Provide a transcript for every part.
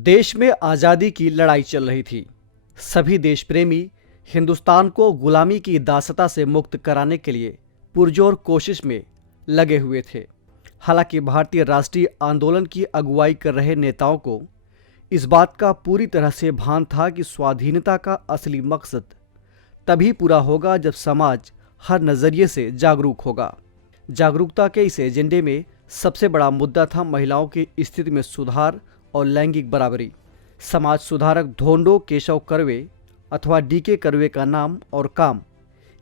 देश में आज़ादी की लड़ाई चल रही थी। सभी देश प्रेमी हिंदुस्तान को गुलामी की दासता से मुक्त कराने के लिए पुरजोर कोशिश में लगे हुए थे। हालांकि भारतीय राष्ट्रीय आंदोलन की अगुवाई कर रहे नेताओं को इस बात का पूरी तरह से भान था कि स्वाधीनता का असली मकसद तभी पूरा होगा जब समाज हर नज़रिए से जागरूक होगा। जागरूकता के इस एजेंडे में सबसे बड़ा मुद्दा था महिलाओं की स्थिति में सुधार और लैंगिक बराबरी। समाज सुधारक धोंडो केशव कर्वे अथवा डीके कर्वे का नाम और काम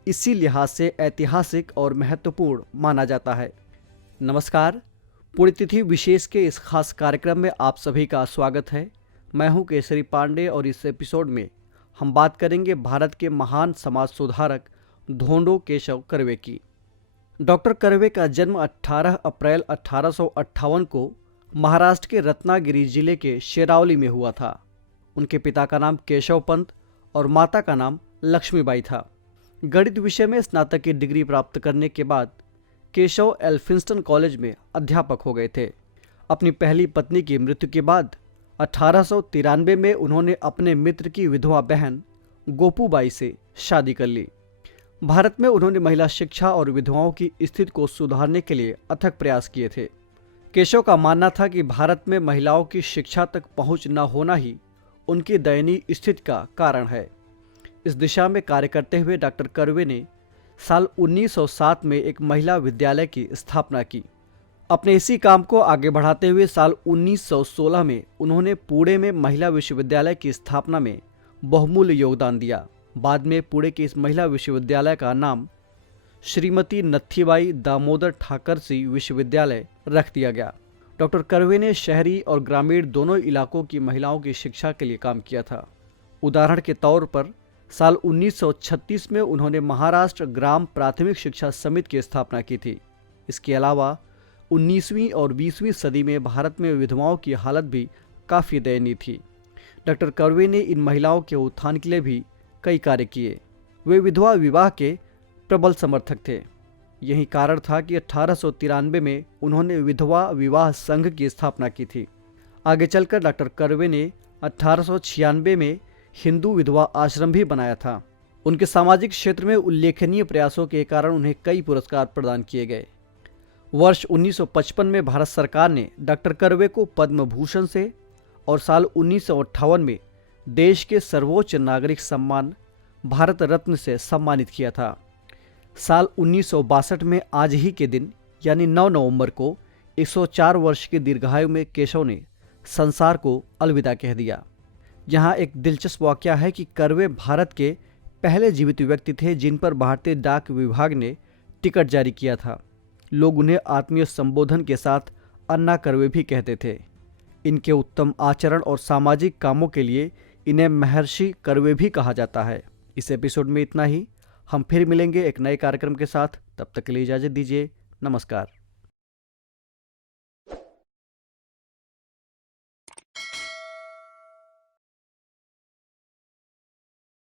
इसी लिहाज से ऐतिहासिक और महत्वपूर्ण माना जाता है। नमस्कार, पुण्यतिथि विशेष के इस खास कार्यक्रम में आप सभी का स्वागत है। मैं हूं केसरी पांडे और इस एपिसोड में हम बात करेंगे भारत के महान समाज सुधारक धोंडो केशव कर्वे की। डॉक्टर कर्वे का जन्म 18 अप्रैल 1858 को महाराष्ट्र के रत्नागिरी जिले के शेरावली में हुआ था। उनके पिता का नाम केशव पंत और माता का नाम लक्ष्मीबाई था। गणित विषय में स्नातक की डिग्री प्राप्त करने के बाद केशव एल्फिंस्टन कॉलेज में अध्यापक हो गए थे। अपनी पहली पत्नी की मृत्यु के बाद 1893 में उन्होंने अपने मित्र की विधवा बहन गोपूबाई से शादी कर ली। भारत में उन्होंने महिला शिक्षा और विधवाओं की स्थिति को सुधारने के लिए अथक प्रयास किए थे। केशव का मानना था कि भारत में महिलाओं की शिक्षा तक पहुंच न होना ही उनकी दयनीय स्थिति का कारण है। इस दिशा में कार्य करते हुए डॉक्टर कर्वे ने साल 1907 में एक महिला विद्यालय की स्थापना की। अपने इसी काम को आगे बढ़ाते हुए साल 1916 में उन्होंने पुणे में महिला विश्वविद्यालय की स्थापना में बहुमूल्य योगदान दिया। बाद में पुणे के इस महिला विश्वविद्यालय का नाम श्रीमती नथीबाई दामोदर ठाकरसी विश्वविद्यालय रख दिया गया। डॉक्टर कर्वे ने शहरी और ग्रामीण दोनों इलाकों की महिलाओं की शिक्षा के लिए काम किया था। उदाहरण के तौर पर साल 1936 में उन्होंने महाराष्ट्र ग्राम प्राथमिक शिक्षा समिति की स्थापना की थी। इसके अलावा 19वीं और 20वीं सदी में भारत में विधवाओं की हालत भी काफ़ी दयनीय थी। डॉक्टर कर्वे ने इन महिलाओं के उत्थान के लिए भी कई कार्य किए। वे विधवा विवाह के प्रबल समर्थक थे। यही कारण था कि 1893 में उन्होंने विधवा विवाह संघ की स्थापना की थी। आगे चलकर डॉक्टर कर्वे ने 1896 में हिंदू विधवा आश्रम भी बनाया था। उनके सामाजिक क्षेत्र में उल्लेखनीय प्रयासों के कारण उन्हें कई पुरस्कार प्रदान किए गए। वर्ष 1955 में भारत सरकार ने डॉक्टर कर्वे को पद्म भूषण से और साल 1958 में देश के सर्वोच्च नागरिक सम्मान भारत रत्न से सम्मानित किया था। साल 1962 में आज ही के दिन यानी 9 नवंबर को 104 वर्ष की दीर्घायु में केशव ने संसार को अलविदा कह दिया। यहाँ एक दिलचस्प वाकया है कि कर्वे भारत के पहले जीवित व्यक्ति थे जिन पर भारतीय डाक विभाग ने टिकट जारी किया था। लोग उन्हें आत्मीय संबोधन के साथ अन्ना कर्वे भी कहते थे। इनके उत्तम आचरण और सामाजिक कामों के लिए इन्हें महर्षि कर्वे भी कहा जाता है। इस एपिसोड में इतना ही। हम फिर मिलेंगे एक नए कार्यक्रम के साथ। तब तक के लिए इजाज़त दीजिए। नमस्कार।